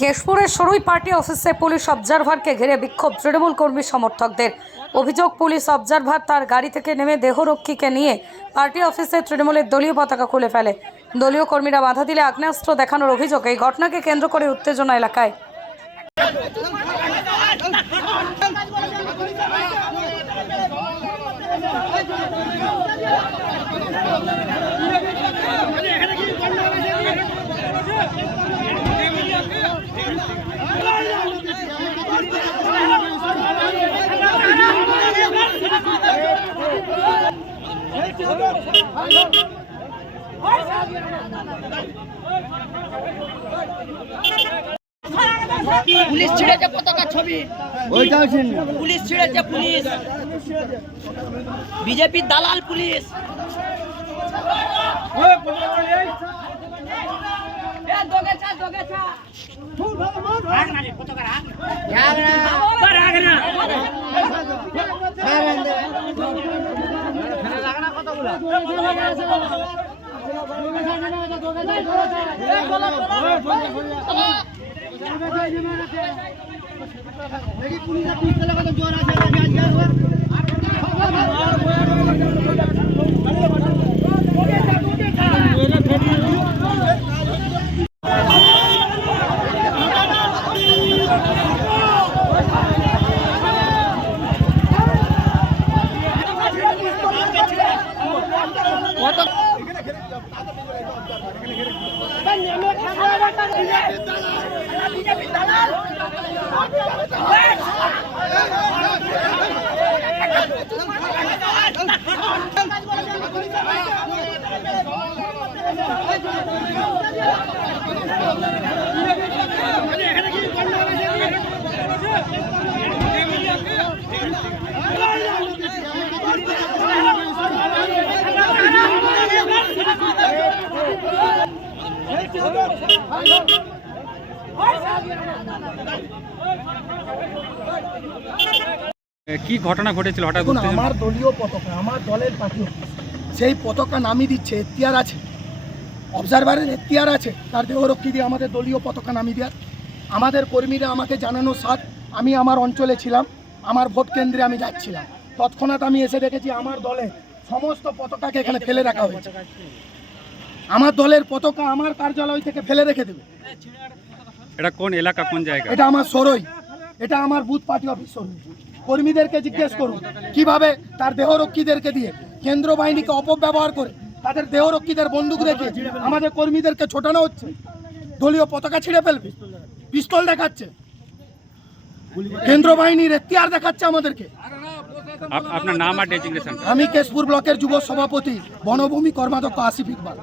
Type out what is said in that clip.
কেশপুরের সরুই party অফিসে police অবজারভারকে ঘিরে বিক্ষোভ। তৃণমূল কর্মী সমর্থকদের অভিযোগ, পুলিশ অবজারভার তার গাড়ি থেকে নেমে দেহরক্ষীকে নিয়ে পার্টি অফিসে তৃণমূলের দলীয় পতাকা খুলে ফেলে। দলীয় কর্মীরা বাধা দিলে আগ্নেয়াস্ত্র দেখানোর অভিযোগ এই ঘটনাকে কেন্দ্র করে উত্তেজনা এলাকায়। পুলিশ ছিঁড়েছে পতাকা ছবি। পুলিশ ছিঁড়েছে পুলিশ। বিজেপির দালাল পুলিশ। দেখি পুলিশের জোর আছে দালাল কি ঘটনা ঘটেছিল হঠাৎ আমার দলীয় পতাকা আমার দলের পার্টি সেই পতাকা নামিয়ে দিচ্ছে এখতিয়ার আছে। অবজারভারের এখতিয়ার আছে তার দেহরক্ষী দিয়ে আমাদের দলীয় পতাকা নামিয়ে দেওয়ার। আমাদের কর্মীরা আমাকে জানানো সাথ আমি আমার অঞ্চলে ছিলাম আমার ভোট কেন্দ্রে আমি যাচ্ছিলাম। তৎক্ষণাৎ আমি এসে দেখেছি আমার দলে সমস্ত পতাকাকে এখানে ফেলে রাখা হয়েছে। আমার দলের পতাকা আমার কার্যালয় থেকে ফেলে রেখে দেবে। এটা কোন এলাকা কোন জায়গা? এটা আমার সরই। এটা আমার বুথ পার্টি অফিস সরই। কর্মীদেরকে জিজ্ঞেস করুন কীভাবে তার দেহরক্ষীদেরকে দিয়ে কেন্দ্র বাহিনীকে অপব্যবহার করে তাদের দেহরক্ষীদের বন্দুক রেখে আমাদের কর্মীদেরকে ছোটানো হচ্ছে? দলীয় পতাকা ছিঁড়ে ফেলবে পিস্তল দেখাচ্ছে কেন্দ্র বাহিনীর এখতিয়ার দেখাচ্ছে আমাদেরকে। আপনার নাম আর ডেজিগনেশন। আমি কেশপুর ব্লকের যুব সভাপতি বনভূমি কর্মাধ্যক্ষ আসিফ ইকবাল।